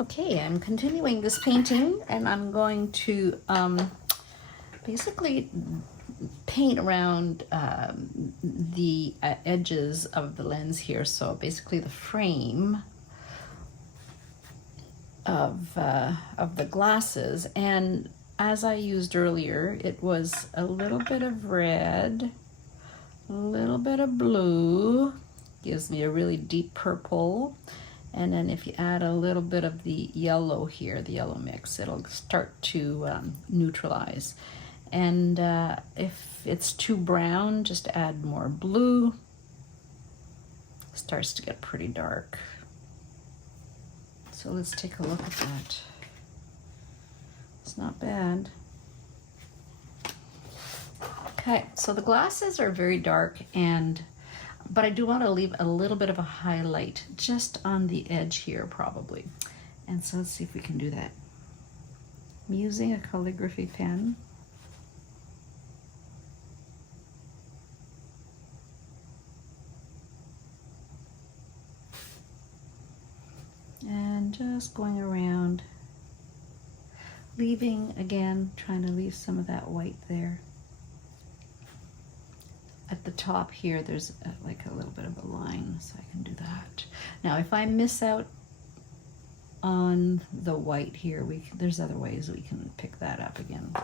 Okay, I'm continuing this painting, and I'm going to basically paint around the edges of the lens here. So basically the frame of the glasses. And as I used earlier, it was a little bit of red, a little bit of blue, gives me a really deep purple. And then if you add a little bit of the yellow here, the yellow mix, it'll start to neutralize. And if it's too brown, just add more blue. It starts to get pretty dark. So let's take a look at that. It's not bad. Okay, so the glasses are very dark, but I do want to leave a little bit of a highlight just on the edge here probably. And so let's see if we can do that. I'm using a calligraphy pen. And just going around, leaving, again, trying to leave some of that white there. At the top here, there's like a little bit of a line, so I can do that. Now, if I miss out on the white here, there's other ways we can pick that up again.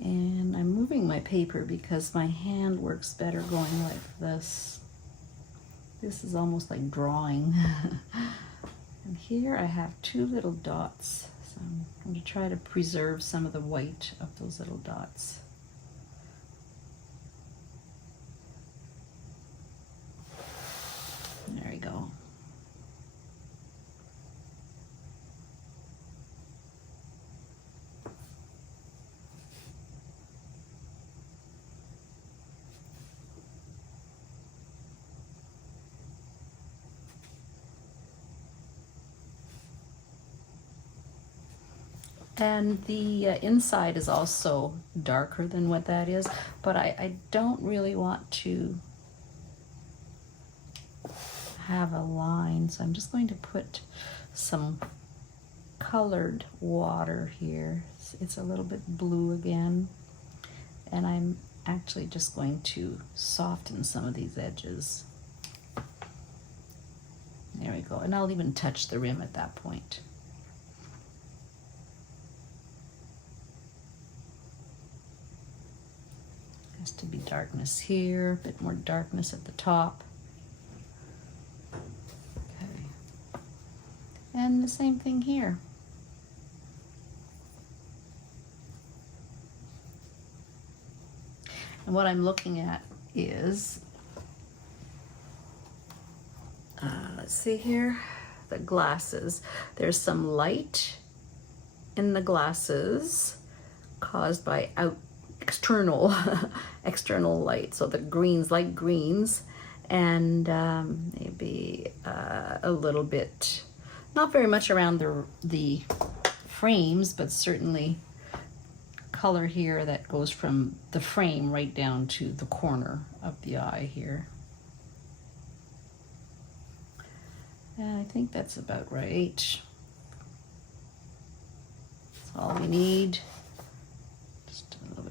And I'm moving my paper because my hand works better going like this. This is almost like drawing. And here I have two little dots. So I'm going to try to preserve some of the white of those little dots. There we go. And the inside is also darker than what that is, but I don't really want to have a line, so I'm just going to put some colored water here. It's a little bit blue again, and I'm actually just going to soften some of these edges. There we go, and I'll even touch the rim at that point. Has to be darkness here, a bit more darkness at the top. Okay. And the same thing here. And what I'm looking at is, let's see here, the glasses. There's some light in the glasses caused by external external light, so the greens, light greens, and maybe a little bit, not very much around the frames, but certainly color here that goes from the frame right down to the corner of the eye here. And I think that's about right. That's all we need.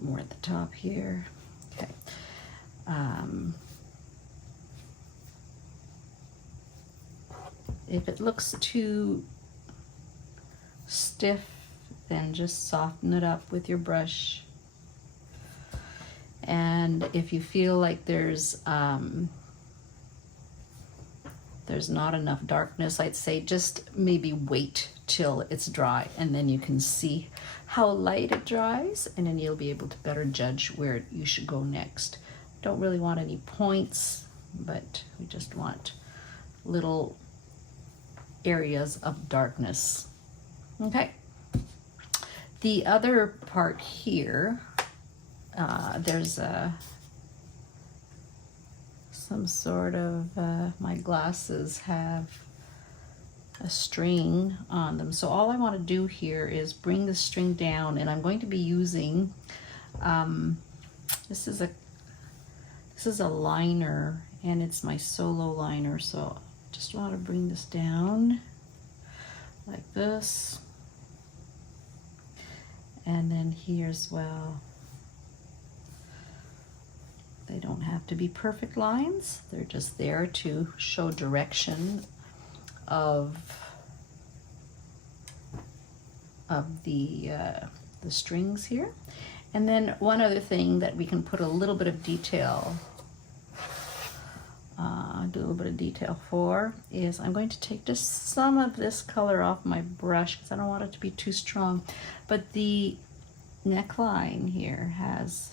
More at the top here. Okay. If it looks too stiff, then just soften it up with your brush. And if you feel like there's not enough darkness, I'd say just maybe wait till it's dry, and then you can see how light it dries, and then you'll be able to better judge where you should go next. Don't really want any points, but we just want little areas of darkness. Okay. The other part here, there's a some sort of, my glasses have a string on them. So all I want to do here is bring the string down, and I'm going to be using, this is a liner, and it's my solo liner. So just want to bring this down like this, and then here as well. They don't have to be perfect lines. They're just there to show direction of the strings here. And then one other thing that we can put a little bit of detail, do a little bit of detail for, is I'm going to take just some of this color off my brush because I don't want it to be too strong. But the neckline here has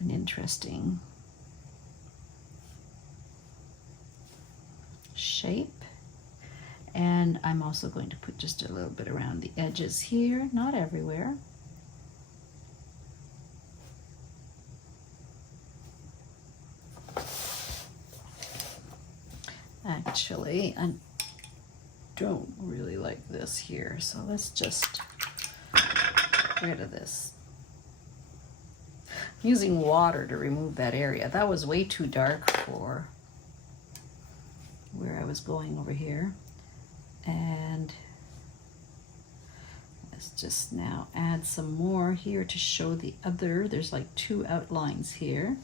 an interesting shape. And I'm also going to put just a little bit around the edges here, not everywhere. Actually, I don't really like this here, so let's just get rid of this. I'm using water to remove that area. That was way too dark for where I was going over here. And let's just now add some more here to show the other. There's like two outlines here.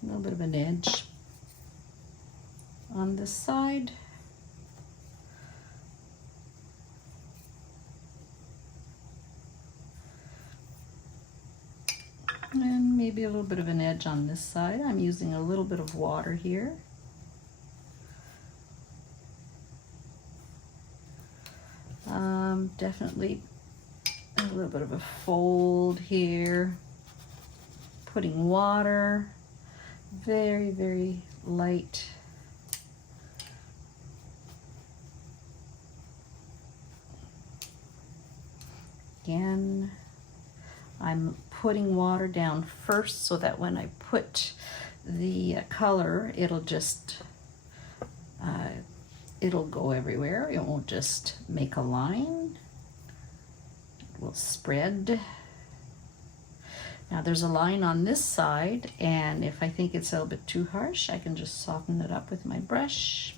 A little bit of an edge on this side. And maybe a little bit of an edge on this side. I'm using a little bit of water here. Definitely a little bit of a fold here. Putting water, very, very light. Again, I'm putting water down first so that when I put the color, it'll just, it'll go everywhere. It won't just make a line. It will spread. Now there's a line on this side, and if I think it's a little bit too harsh, I can just soften it up with my brush.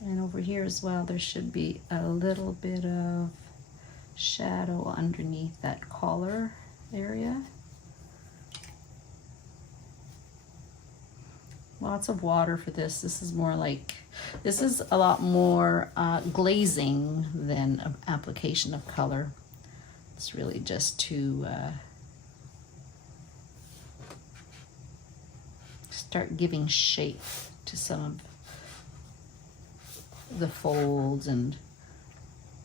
And over here as well, there should be a little bit of shadow underneath that collar area. Lots of water for this. This is more like, this is a lot more glazing than an application of color. It's really just to start giving shape to some of the folds and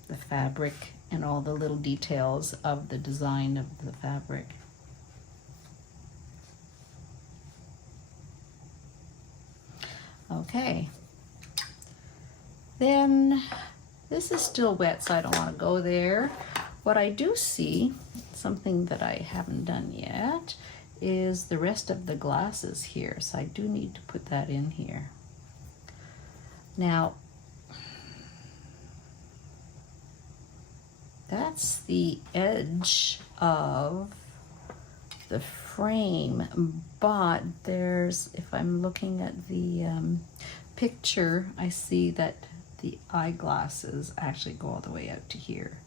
the fabric and all the little details of the design of the fabric. Okay, then this is still wet, so I don't want to go there. What I do see, something that I haven't done yet, is the rest of the glasses here, so I do need to put that in here. Now, that's the edge of the frame, but there's, if I'm looking at the picture, I see that the eyeglasses actually go all the way out to here.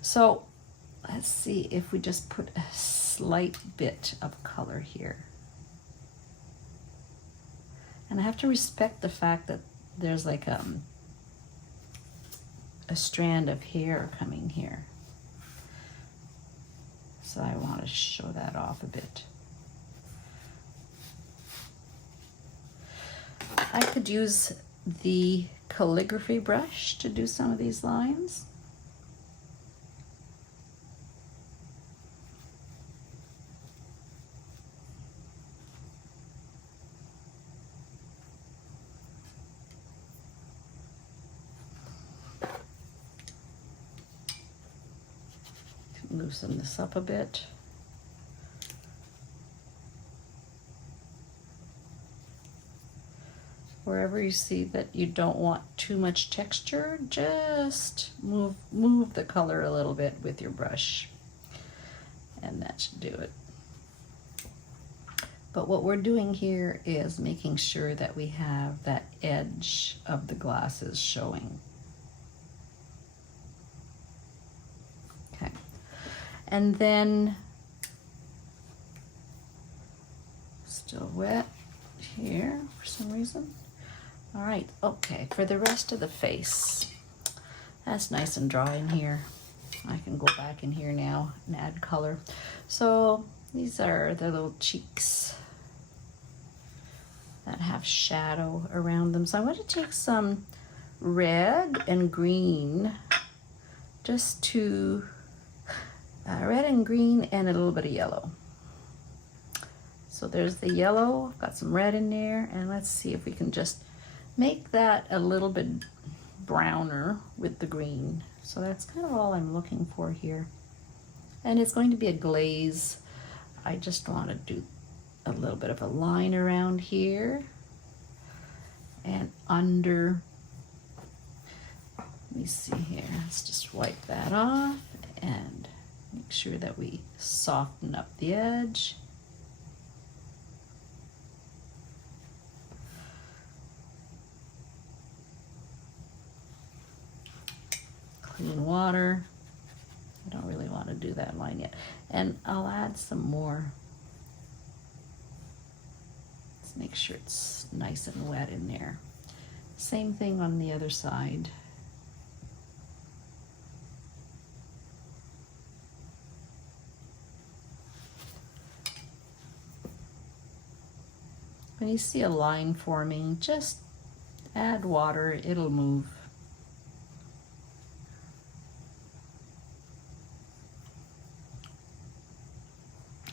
So let's see if we just put a slight bit of color here. And I have to respect the fact that there's like a strand of hair coming here. So I want to show that off a bit. I could use the calligraphy brush to do some of these lines. loosen this up a bit. Wherever you see that you don't want too much texture, just move the color a little bit with your brush, and that should do it. But what we're doing here is making sure that we have that edge of the glasses showing. Okay, and then still wet here for some reason. All right, okay, for the rest of the face, that's nice and dry in here. I can go back in here now and add color. So these are the little cheeks that have shadow around them. So I'm going to take some red and green, just to, red and green and a little bit of yellow. So there's the yellow, I've got some red in there, and let's see if we can just make that a little bit browner with the green. So that's kind of all I'm looking for here. And it's going to be a glaze. I just want to do a little bit of a line around here and under. Let me see here, let's just wipe that off and make sure that we soften up the edge. Clean water. I don't really want to do that line yet. And I'll add some more. Let's make sure it's nice and wet in there. Same thing on the other side. When you see a line forming, just add water, it'll move.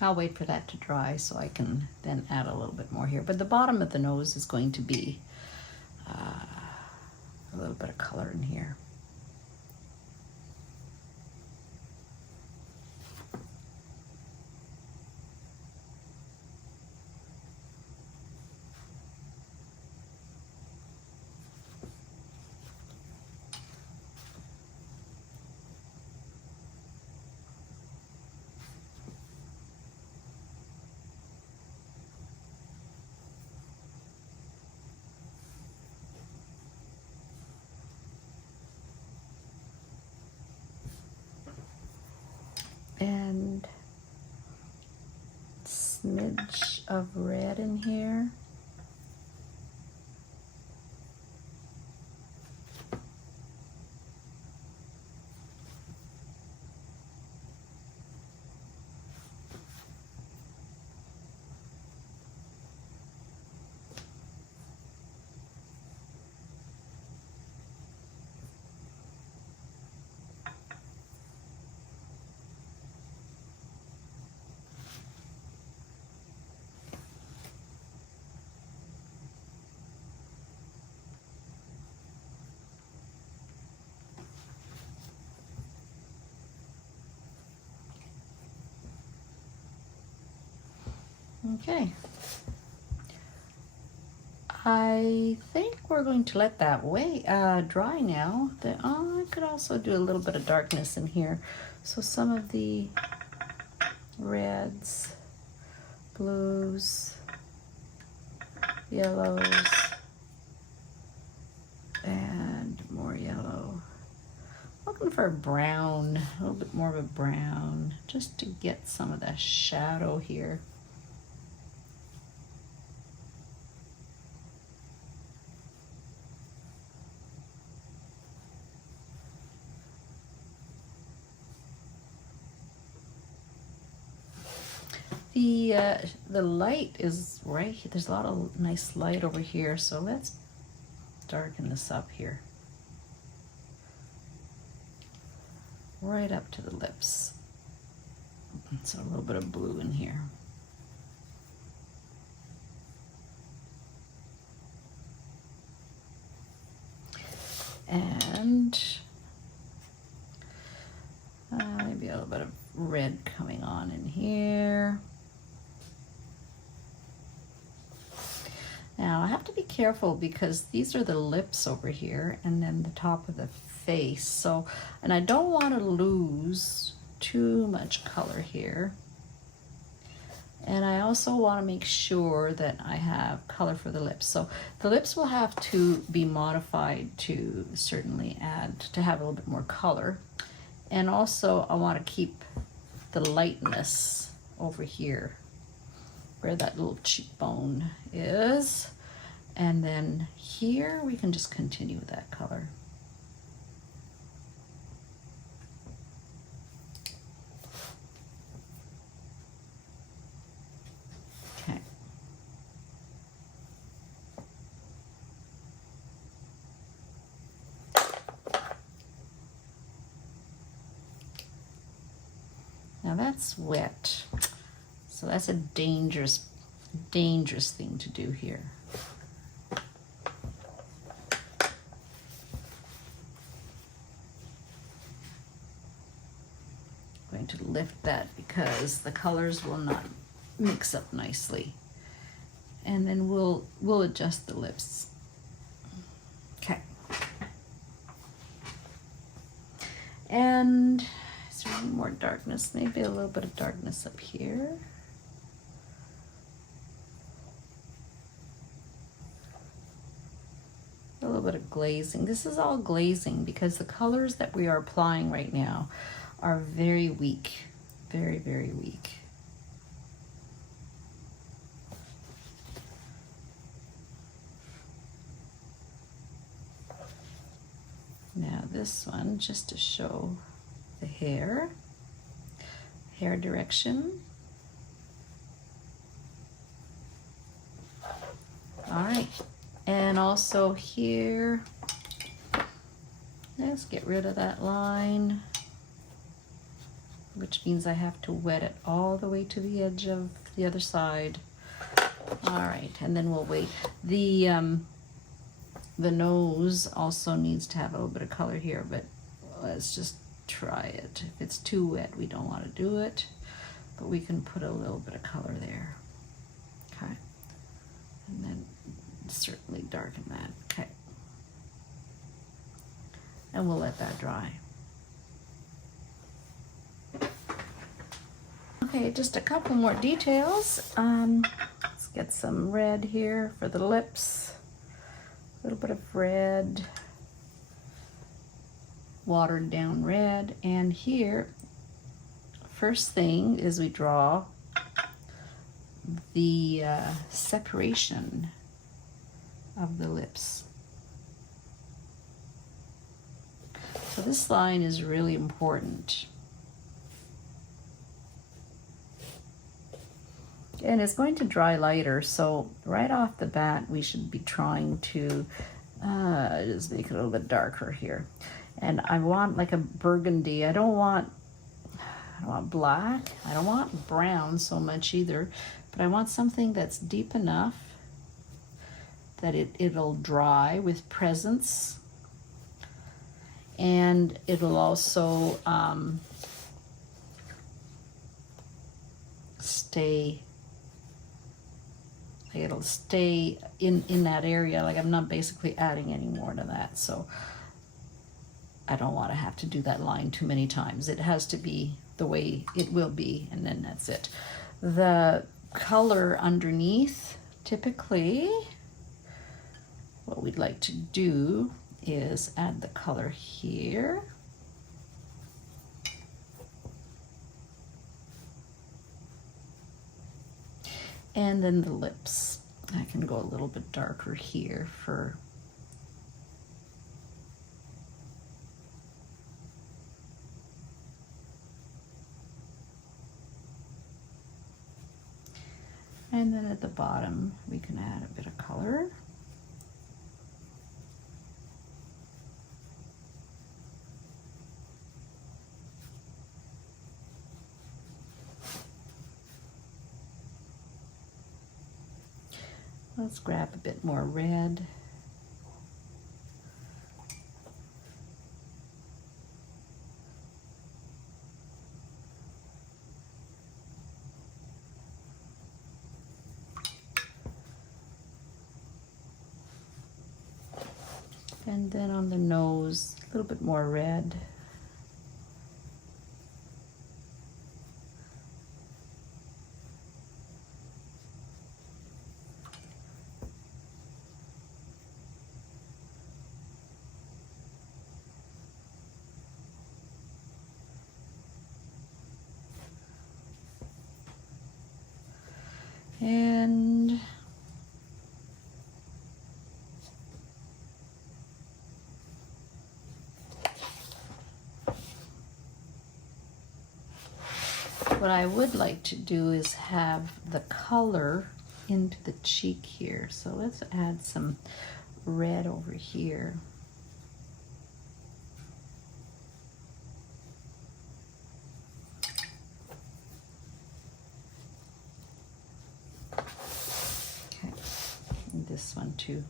I'll wait for that to dry so I can then add a little bit more here. But the bottom of the nose is going to be a little bit of color in here. And smidge of red in here. Okay. I think we're going to let that dry now. I could also do a little bit of darkness in here. So some of the reds, blues, yellows, and more yellow. Looking for a brown, a little bit more of a brown, just to get some of that shadow here. The light is right here. There's a lot of nice light over here, so let's darken this up here. Right up to the lips. So a little bit of blue in here. And maybe a little bit of red coming on in here. Now I have to be careful because these are the lips over here and then the top of the face. So, and I don't want to lose too much color here. And I also want to make sure that I have color for the lips. So the lips will have to be modified to certainly add, to have a little bit more color. And also I want to keep the lightness over here where that little cheekbone is. And then here we can just continue with that color. Okay. Now that's wet. So that's a dangerous thing to do here. I'm going to lift that because the colors will not mix up nicely. And then we'll adjust the lips. Okay. And is there any more darkness? Maybe a little bit of darkness up here. A little bit of glazing. This is all glazing because the colors that we are applying right now are very weak, very, very weak. Now this one, just to show the hair direction. All right. And also here, let's get rid of that line, which means I have to wet it all the way to the edge of the other side. All right, and then we'll wait. The nose also needs to have a little bit of color here, but let's just try it. If it's too wet, we don't want to do it, but we can put a little bit of color there. Okay, and then certainly darken that. Okay, and we'll let that dry. Okay, just a couple more details. Let's get some red here for the lips. A little bit of red, watered down red. And here, first thing is we draw the separation of the lips. So this line is really important. And it's going to dry lighter, so right off the bat we should be trying to just make it a little bit darker here. And I want like a burgundy. I don't want black. I don't want brown so much either, but I want something that's deep enough that it'll dry with presence, and it'll also stay. It'll stay in that area. Like I'm not basically adding any more to that, so I don't want to have to do that line too many times. It has to be the way it will be, and then that's it. The color underneath, typically, what we'd like to do is add the color here. And then the lips. I can go a little bit darker here for and then at the bottom we can add a bit of color. Let's grab a bit more red. And then on the nose, a little bit more red. And what I would like to do is have the color into the cheek here. So let's add some red over here. Okay, and this one too.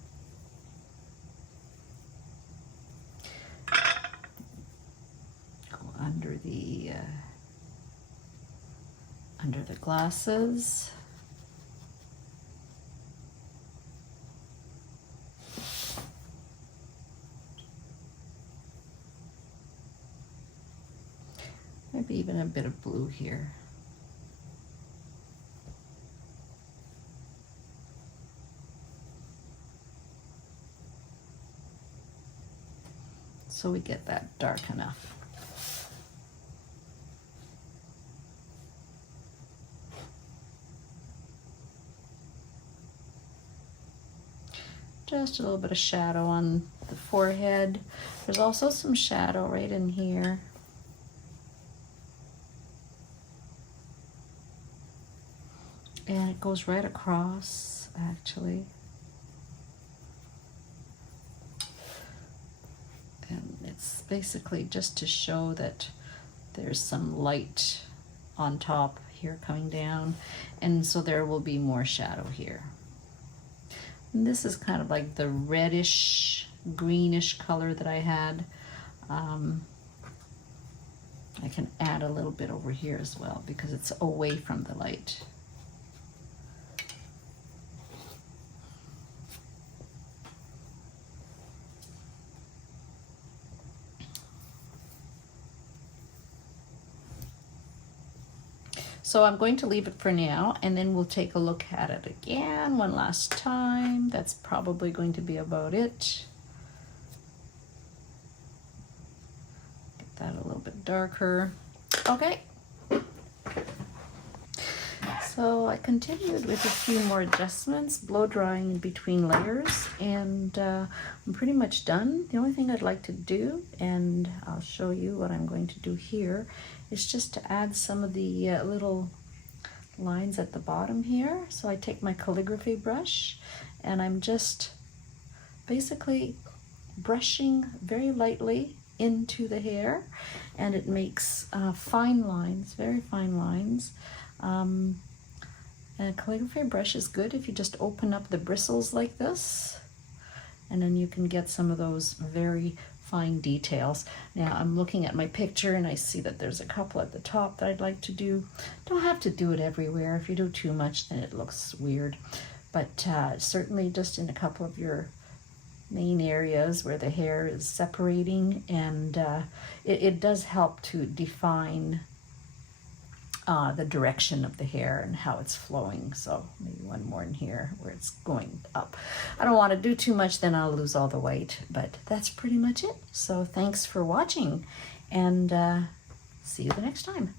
Go under the glasses. Maybe even a bit of blue here. So we get that dark enough. Just a little bit of shadow on the forehead. There's also some shadow right in here. And it goes right across, actually. And it's basically just to show that there's some light on top here coming down. And so there will be more shadow here. And this is kind of like the reddish, greenish color that I had. I can add a little bit over here as well because it's away from the light. So I'm going to leave it for now, and then we'll take a look at it again one last time. That's probably going to be about it. Get that a little bit darker. Okay. So I continued with a few more adjustments, blow drying in between layers, and I'm pretty much done. The only thing I'd like to do, and I'll show you what I'm going to do here, is just to add some of the little lines at the bottom here. So I take my calligraphy brush and I'm just basically brushing very lightly into the hair, and it makes fine lines, very fine lines. And a calligraphy brush is good if you just open up the bristles like this, and then you can get some of those very fine details. Now I'm looking at my picture and I see that there's a couple at the top that I'd like to do. Don't have to do it everywhere. If you do too much, then it looks weird. But certainly just in a couple of your main areas where the hair is separating, and it does help to define the direction of the hair and how it's flowing. So maybe one more in here where it's going up. I don't want to do too much, then I'll lose all the white, but that's pretty much it. So thanks for watching, and see you the next time.